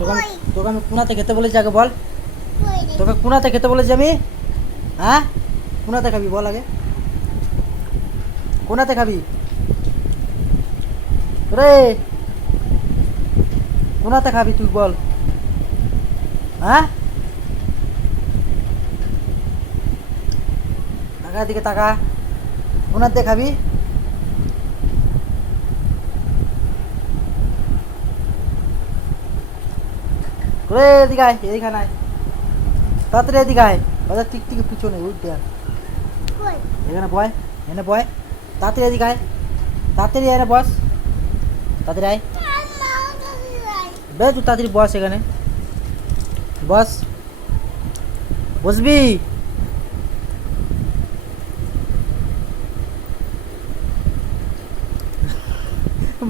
তোকে আমি তোকে আমি কোনাতে খেতে বলেছি আগে বল। তোকে কোনাতে খেতে বলেছি আমি। হ্যাঁ, কোনাতে খাবি বল আগে, কোনাতে খাবি রে, কোনাতে খাবি তুই বল। হ্যাঁ, টাকা দিকে টাকা, কোনাতে খাবি। রে এদিকে আয়, এদিকে আয়, তাড়াতাড়ি এদিকে আয়, বাজার টিক টিকে পিছনে উঠতে আর এখানে বয়, এনে বয়, তাড়াতাড়ি এদিকে আয়, তাড়াতাড়ি এনে বস, তাড়াতাড়ি আয়, বে তুই তাড়াতাড়ি বস এখানে, বস, বসবি।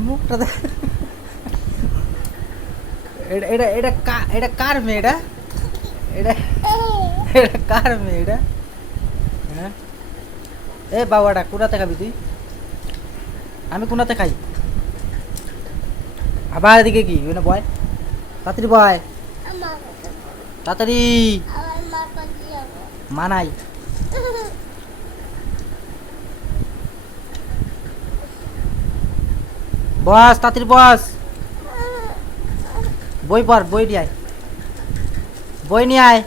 মুখটা দেখ, এটা এটা এটা এটা কার মেয়ে এটা, এটা এটা কার মেয়ে এটা? হ্যাঁ, এ বাবাটা কোনাতে খাবি তুই, আমি কোনাতে খাই, আবার এদিকে কি ওখানে বয়, তাড়াতাড়ি বয়, তাড়াতাড়ি, মানাই, বস তাড়াতাড়ি বস, বই পড়, বই নিয়ে আয়, বই নিয়ে আয়।